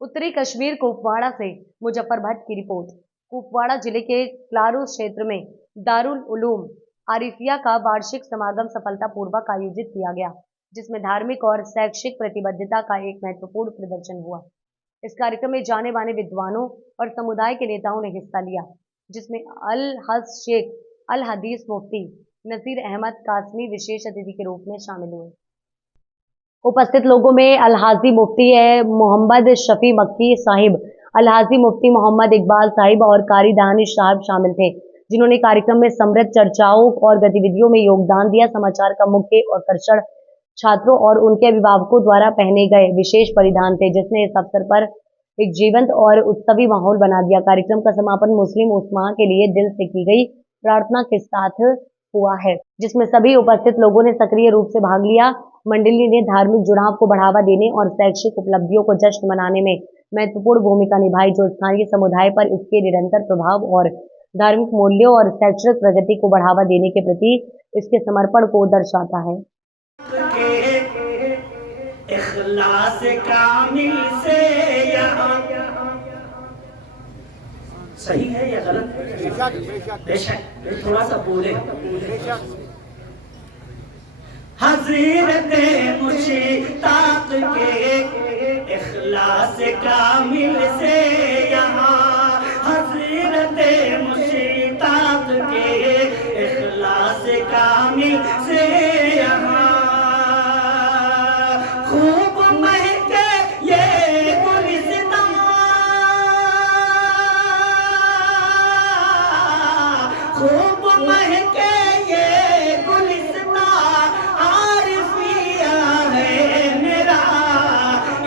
उत्तरी कश्मीर कुपवाड़ा से मुजफ्फर भट्ट की रिपोर्ट। कुपवाड़ा जिले के क्लारू क्षेत्र में दारुल उलूम आरिफिया का वार्षिक समागम सफलतापूर्वक आयोजित किया गया, जिसमें धार्मिक और शैक्षिक प्रतिबद्धता का एक महत्वपूर्ण प्रदर्शन हुआ। इस कार्यक्रम में जाने माने विद्वानों और समुदाय के नेताओं ने हिस्सा लिया, जिसमें अल हज शेख अल हदीस मुफ्ती नसीर अहमद कासमी विशेष अतिथि के रूप में शामिल हुए। उपस्थित लोगों में अलहाजी मुफ्ती मोहम्मद शफी मक्की साहिब, अलहाजी मुफ्ती मोहम्मद इकबाल साहिब और कारी दानिश साहब शामिल थे, जिन्होंने कार्यक्रम में समृद्ध चर्चाओं और गतिविधियों में योगदान दिया। समाचार का मुख्य आकर्षण छात्रों और उनके अभिभावकों द्वारा पहने गए विशेष परिधान थे, जिसने इस अवसर पर एक जीवंत और उत्सवी माहौल बना दिया। कार्यक्रम का समापन मुस्लिम उस्मा के लिए दिल से की गई प्रार्थना के साथ हुआ है, जिसमें सभी उपस्थित लोगों ने सक्रिय रूप से भाग लिया। मंडली ने धार्मिक जुड़ाव को बढ़ावा देने और शैक्षिक उपलब्धियों को जश्न मनाने में महत्वपूर्ण भूमिका निभाई, जो स्थानीय समुदाय पर इसके निरंतर प्रभाव और धार्मिक मूल्यों और शैक्षणिक प्रगति को बढ़ावा देने के प्रति इसके समर्पण को दर्शाता है। इखलास कामिल से यहाँ सही है या गलत? बेशक थोड़ा सा बोले। हज़रत मुश्ताक के इखलास कामिल से यहाँ, हज़रत मुश्ताक के इखलास कामिल से यहाँ खूब महके ये गुलिस्तान, खूब महके ये गुलिस्तान आरिफिया है मेरा,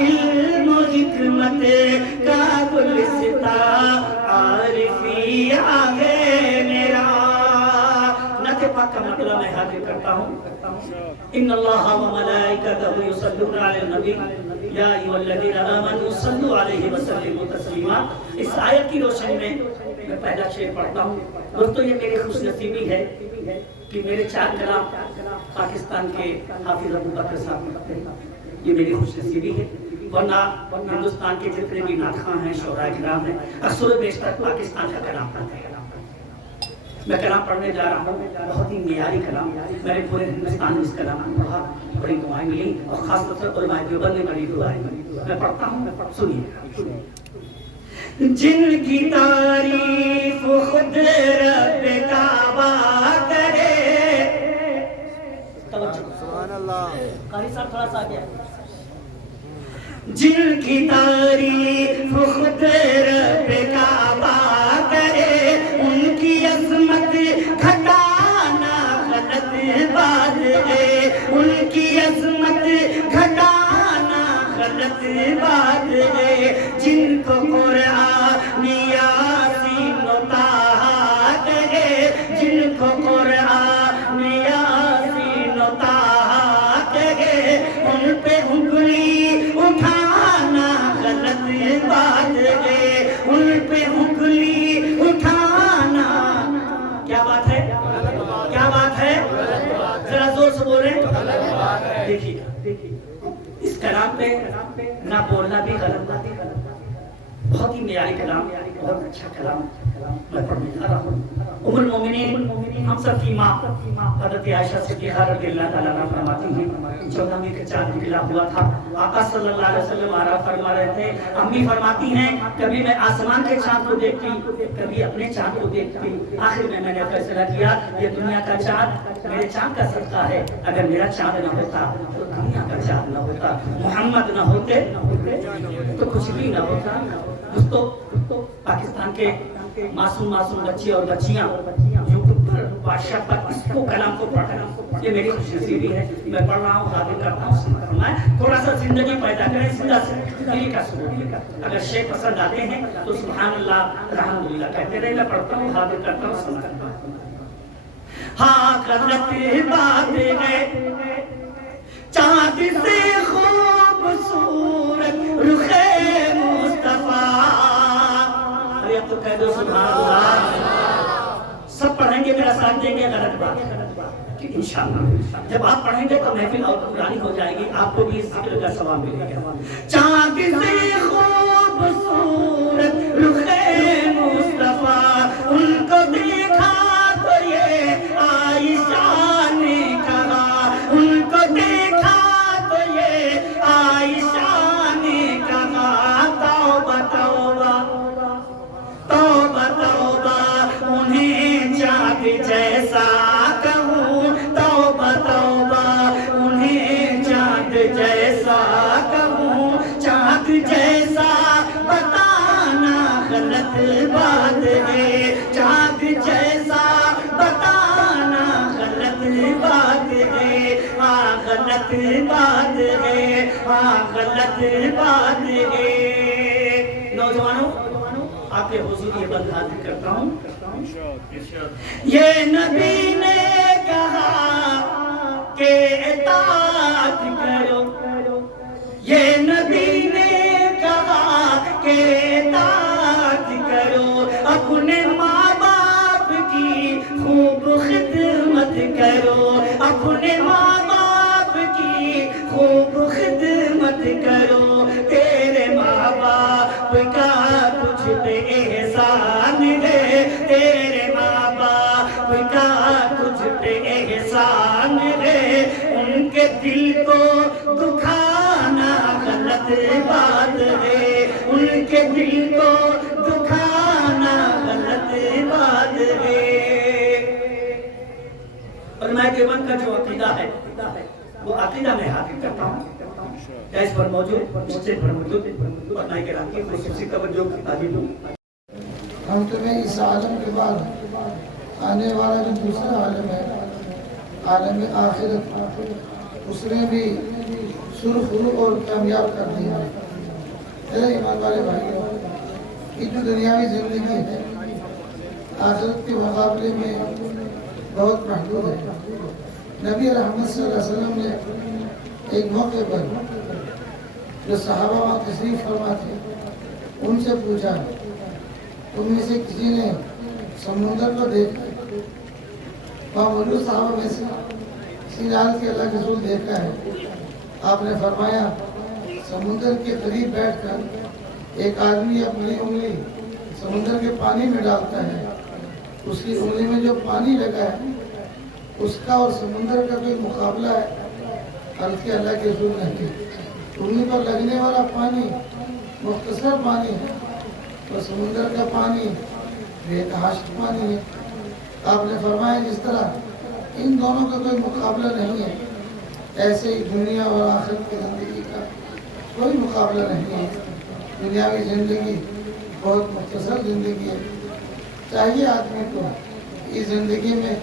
इल्म हिकमत का गुलिस्तान आरिफिया है मेरा। नत पाक का मतलब मैं हाजिर करता हूँ। इन्नल्लाह व मलाइकतहु युसल्लूना अलन नबी या अय्युहल्लज़ीना आमनू सल्लू अलैहि व सल्लिमू तस्लीमा। इस आयत की रोशनी में मैं पहला शेर पढ़ता हूँ। दोस्तों, ये मेरी खुशनसीबी है कि मेरे 4 कलाम पाकिस्तान के हाफिज अबू बकर साहब पढ़ते हैं। ये मेरी खुशनसीबी है, वरना हिंदुस्तान के जितने भी नातखां हैं, शोरा किराम हैं, अक्सर बेशतर पाकिस्तान का कलाम पढ़ते हैं। मैं कलाम पढ़ने जा रहा हूँ, बहुत ही मियारी कलाम। मैंने पूरे हिंदुस्तान में इस कलाम को पढ़ा, बड़ी दुआएं मिली और खासतौर से उलमाए देवबंद ने बड़ी दुआएं मिली। मैं पढ़ता हूँ, सुनिए। जिनकी तारीफ खुद रब काबा करे, सुभान अल्लाह, कारी साहब थोड़ा सा आगे। जिनकी तारीफ खुद रब काबा करे, उनकी अज़मत घटाना गलत बात है, उनकी अज़मत घटाना गलत बात है। जिनको कुरान यासीन ताहा कहे, जिनको कुरान यासीन ताहा कहे, उन पे उंगली उठाना गलत बात है, उन पे उंगली उठाना क्या बात है? क्या बात है? जरा जोर से बोले। देखिए, इस कलाम पे ना बोलना भी गलत बात है। बहुत ही मियारी कलाम, बहुत अच्छा कलाम मैं पढ़ने जा रहा हूँ। उम्मुल मोमिनीन हम सब की माँ हज़रत आयशा सिद्दीक़ा रज़ियल्लाहु ताला अन्हा फरमाती हैं, 14वीं का चाँद निकला हुआ था। आका सल्लल्लाहु अलैहि वसल्लम आराम फरमा रहे थे। अम्मी फरमाती हैं, कभी मैं आसमान के चाँद को देखती, कभी अपने चाँद को देखती। आखिर में मैंने फैसला किया, ये दुनिया का चाँद मेरे चाँद का सदका है। अगर मेरा चाँद न होता तो दुनिया का चाँद न होता, मोहम्मद न होते तो कुछ भी न होता। दोस्तों, पाकिस्तान के मासूम बच्चे और बच्चियां यूट्यूब पर व्हाट्सएप पर इसको कलाम को पढ़ रहे हैं, ये मेरी खुशनसीबी है। मैं पढ़ रहा हूँ, हाजिर करता हूँ। मैं थोड़ा सा जिंदगी पैदा करें, जिंदगी का सुकून। अगर शेर पसंद आते हैं तो सुभान अल्लाह अल्हम्दुलिल्लाह कहते रहे। मैं पढ़ता हूँ, हाजिर करता हूँ, सुनाता हूँ। हाँ, गलत बात है चाँद से खूबसूरत रुखे मुस्तफा। अरे अब तो कह दो सुभान अल्लाह। सब पढ़ेंगे, मेरा साथ देंगे, गलत बात है इंशाअल्लाह। जब आप पढ़ेंगे तो महफिल और पुरानी हो जाएगी, आपको भी इस जिक्र का सवाब मिलेगा। चाँद से खूब بات ہے، چاند جیسا بتانا غلط بات ہے، ہاں غلط بات ہے، ہاں غلط بات ہے۔ نوجوانوں آپ کے حضور یہ بات حاضر کرتا ہوں، یہ نبی نے کہا کہ اطاعت کرو، یہ نبی نے کہا کہ اطاعت کرو، اپنے ماں باپ کی خوب خدمت کرو، اپنے ماں باپ کی خوب خدمت کرو، تیرے ماں باپ کا تجھ پہ احسان ہے، تیرے ماں باپ کا تجھ پہ احسان ہے، ان کے دل کو دکھانا غلط بات ہے، ان کے دل کو دکھانا غلط بات ہے۔ علماء دیوبند کا جو عقیدہ ہے وہ عقیدہ میں حاضر کرتا ہوں، کیا اس پر موجود مجھے پر موجود علماء کرام کی خصوصی توجہ کی تعلیم ہوں۔ ہم تمہیں اس عالم کے بعد آنے والا جو دوسرا عالم ہے، عالم آخرت، اس نے بھی سرخرو اور کامیاب کر دیا ہے۔ اے ایمان والے بھائیوں، یہ جو دنیاوی زندگی ہے آخرت کے مقابلے میں بہت محدود ہے۔ نبی رحمت صلی اللہ علیہ وسلم نے ایک موقع پر جو صحابہ وہاں تشریف فرما تھے ان سے پوچھا، تم میں سے کسی نے سمندر کو دیکھا؟ وہاں موجود صحابہ میں سے کسی نے عرض کہ اللہ کے رسول دیکھا ہے۔ آپ نے فرمایا، سمندر کے قریب بیٹھ کر ایک آدمی اپنی انگلی سمندر کے پانی میں ڈالتا ہے، اس کی انگلی میں جو پانی لگا ہے اس کا اور سمندر کا کوئی مقابلہ ہے؟ عرض کہ اللہ کے رسول نہیں، انگلی پر لگنے والا پانی مختصر پانی ہے اور سمندر کا پانی بے تحاشا پانی ہے۔ آپ نے فرمایا جس طرح ان دونوں کا کوئی مقابلہ نہیں ہے، ایسے ہی دنیا اور آخرت کی زندگی کا کوئی مقابلہ نہیں ہے۔ دنیاوی زندگی بہت مختصر زندگی ہے، چاہیے آدمی کو اس زندگی میں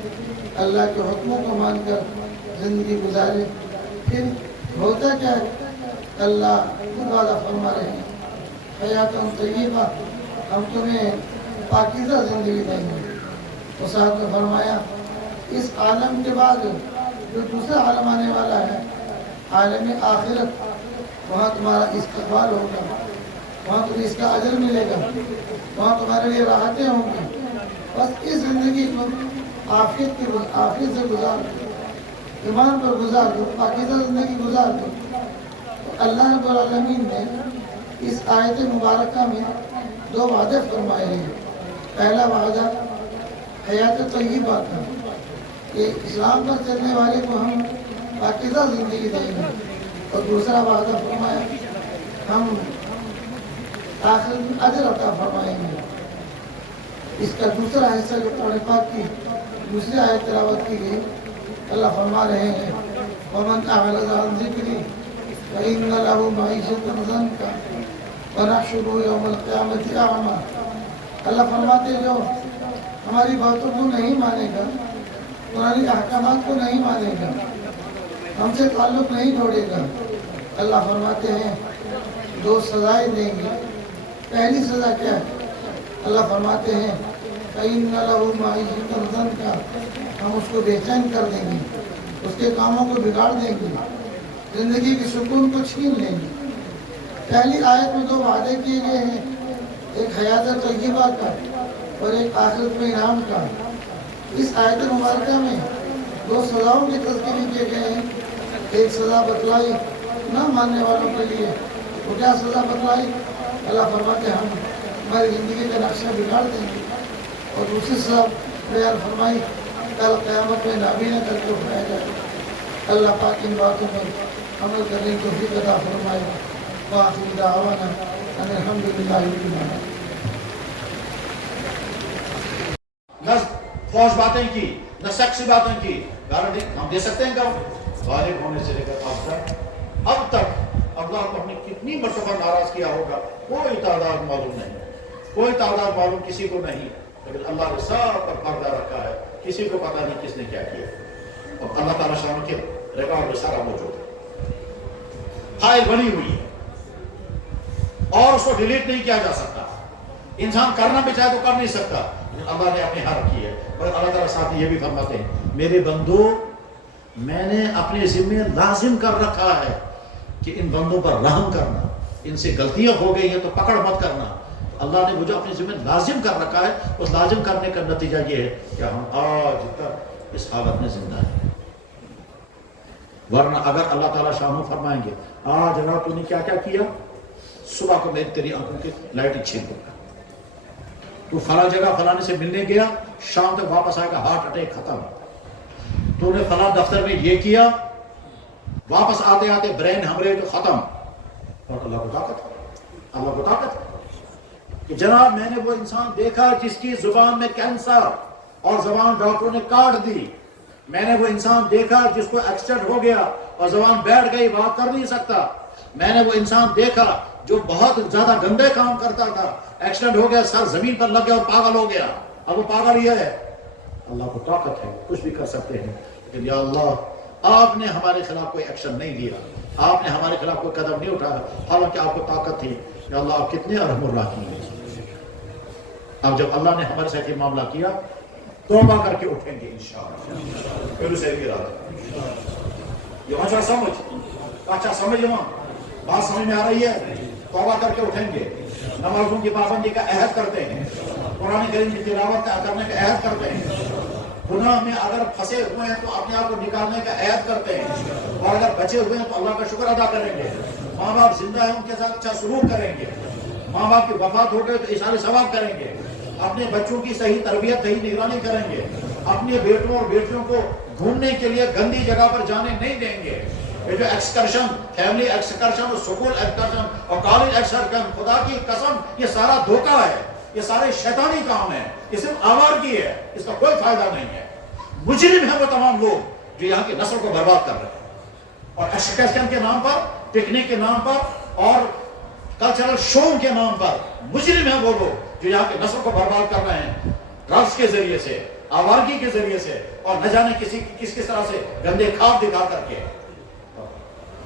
اللہ کے حکموں کو مان کر زندگی گزارے۔ پھر ہوتا کیا ہے؟ اللہ خود وعدہ فرما رہے ہیں، حیات طیبہ، ہم تمہیں پاکیزہ زندگی دیں گے۔ اور صاحب نے فرمایا اس عالم کے بعد جو دوسرا عالم آنے والا ہے، عالم آخرت، وہاں تمہارا استقبال ہوگا، وہاں تمہیں اس کا اجر ملے گا، وہاں تمہارے لیے راحتیں ہوں گی۔ بس اس زندگی کو عافیت سے گزار دو، ایمان پر گزار دو، پاکیزہ زندگی گزار دو۔ تو اللہ رب العالمین نے اس آیت مبارکہ میں دو وعدے فرمائے ہیں۔ پہلا وعدہ حیات طیبہ کا، کہ اسلام پر چلنے والے کو ہم پاکیزہ زندگی دیں گے، اور دوسرا وعدہ فرمایا ہم آخر میں اجر عطا فرمائیں گے۔ اس کا دوسرا حصہ جو قرآن پاک کی دوسری آیت تلاوت کی گئی، اللہ فرما رہے ہیں وَمَنْ أَعْرَضَ عَنْ ذِكْرِي فَإِنَّ لَهُ مَعِيشَةً ضَنْكًا وَنَحْشُرُهُ يَوْمَ الْقِيَامَةِ أَعْمَىٰ۔ اللہ فرماتے جو ہماری باتوں کو نہیں مانے گا، قرآنی احکامات کو نہیں مانے گا، ہم سے تعلق نہیں جوڑے گا، اللہ فرماتے ہیں دو سزائیں دیں گے۔ پہلی سزا کیا ہے؟ اللہ فرماتے ہیں فَإِنَّ لَهُ مَعِيشَةً ضَنْكًا، ہم اس کو بے چین کر دیں گے، اس کے کاموں کو بگاڑ دیں گے، زندگی کے سکون کو چھین لیں گے۔ پہلی آیت میں دو وعدے کیے گئے ہیں، ایک حیات طیبہ کا اور ایک آخرت میں انعام کا۔ اس آیت مبارکہ میں دو سزاؤں کے تذکرے کیے گئے ہیں۔ ایک سزا بتلائی نہ ماننے والوں کے لیے، وہ کیا سزا بتلائی؟ اللہ فرماتے ہم ہماری زندگی کا نقشہ بگاڑ دیں گے، اور دوسری سزا بیان فرمائی کل قیامت میں نابینا کر کے اٹھایا جائے گا۔ اللہ پاک ان باتوں پر عمل کرنے کی توفیق عطا فرمائے۔ وآخر دعوانا ان الحمد للہ رب العالمین۔ نہ فوج باتیں کی، نہ سیکسی باتیں کی، گارنٹی ہم دے سکتے ہیں کیا؟ غالب ہونے سے لے کر اب تک اللہ کو ہم نے کتنی مرتبہ ناراض کیا ہوگا کوئی تعداد معلوم نہیں۔ कोई तादाद मालूम किसी को नहीं, लेकिन अल्लाह ने सब पर पर्दा रखा है, किसी को पता नहीं किसने क्या किया। और अल्लाह ताला शाम के रिकॉर्ड में सारा मौजूद है, फाइल बनी हुई है और उसको डिलीट नहीं किया जा सकता। इंसान करना भी चाहे तो कर नहीं सकता, अल्लाह ने अपनी हार की है। और अल्लाह ताला साथ ये भी फरमाते हैं, मेरे बंदो मैंने अपने जिम्मे लाजिम कर रखा है कि इन बंदों पर रहम करना, इनसे गलतियां हो गई हैं तो पकड़ मत करना। अल्लाह ने मुझे अपने जिम्मे लाजिम कर रखा है। उस लाजिम करने का नतीजा ये है कि हम आज तक इस हालत में जिंदा हैं। वरना अगर अल्लाह ताला शाम फरमाएंगे, आज रात तूने क्या क्या किया, सुबह को मैं तेरी आंखों की लाइट छीन दूंगा, तू फला जगह फलाने से मिलने गया, शाम तक वापस आएगा हार्ट अटैक खत्म, तूने फला दफ्तर में ये किया, वापस आते आते ब्रेन हेमरेज खत्म। और अल्लाह को ताकत है, अल्लाह को ताकत है कि जनाब मैंने वो इंसान देखा जिसकी जुबान में कैंसर और जुबान डॉक्टरों ने काट दी, मैंने वो इंसान देखा जिसको एक्सीडेंट हो गया और जुबान बैठ गई, बात कर नहीं सकता, मैंने वो इंसान देखा जो बहुत ज्यादा गंदे काम करता था, एक्सीडेंट हो गया, सर जमीन पर लग गया और पागल हो गया। अब वो पागल ही है, अल्लाह को ताकत है, कुछ भी कर सकते हैं। लेकिन या अल्लाह आपने हमारे खिलाफ कोई एक्शन नहीं लिया, आपने हमारे खिलाफ कोई कदम नहीं उठाया, हालांकि आपको ताकत थी। या अल्लाह आप कितने अरहमुर राहीम हैं। अब जब अल्लाह ने हमारे साथ ये मामला किया, तौबा करके उठेंगे इंशाअल्लाह। फिर उसे भी ये अच्छा समझ बात समझ में आ रही है। तौबा करके उठेंगे, नमाजों की पाबंदी का अहद करते हैं, कुरान करीम की तिलावत करने का अहद करते हैं, गुनाह में अगर फंसे हुए हैं तो अपने आप को निकालने का अहद करते हैं, और अगर बचे हुए हैं तो अल्लाह का शुक्र अदा करेंगे। माँ बाप जिंदा है उनके साथ अच्छा सलूक करेंगे, माँ बाप की वफात हो गए तो इशारे सवाब करेंगे, अपने बच्चों की सही तरबियत सही निगरानी करेंगे, अपने बेटों और बेटियों को घूमने के लिए गंदी जगह पर जाने नहीं देंगे। ये जो excursion, family excursion, school excursion और कॉलेज एक्सकर्शन, खुदा की कसम ये सारा धोखा है, ये सारे शैतानी काम है, ये सिर्फ आवारगी है, इसका कोई फायदा नहीं है। मुजरिम है वो तमाम लोग जो यहाँ की नस्ल को बर्बाद कर रहे हैं और एक्सकर्शन के नाम पर, पिकनिक के नाम पर और कल्चरल शो के नाम पर मुजरिम है वो लोग जो यहाँ के नस्ल को बर्बाद कर रहे हैं, ड्रग्स के जरिए से, आवारगी के जरिए से और न जाने किस तरह से गंदे ख्वाब दिखा करके।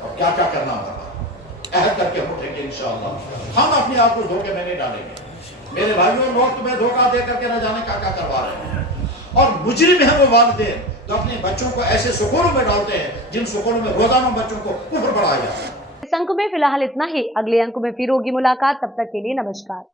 और क्या क्या करना होगा, अहद करके हम उठेंगे इंशाअल्लाह। हम अपने आप को धोखे में नहीं डालेंगे। मेरे भाइयों, लोग तुम्हें धोखा दे करके न जाने क्या क्या करवा रहे हैं, और मुजरिम है वो वालिदैन तो अपने बच्चों को ऐसे स्कूलों में डालते हैं जिन स्कूलों में रोजाना बच्चों को कुफ्र पढ़ाया जाता है। इस अंक में फिलहाल इतना ही, अगले अंक में फिर होगी मुलाकात, तब तक के लिए नमस्कार।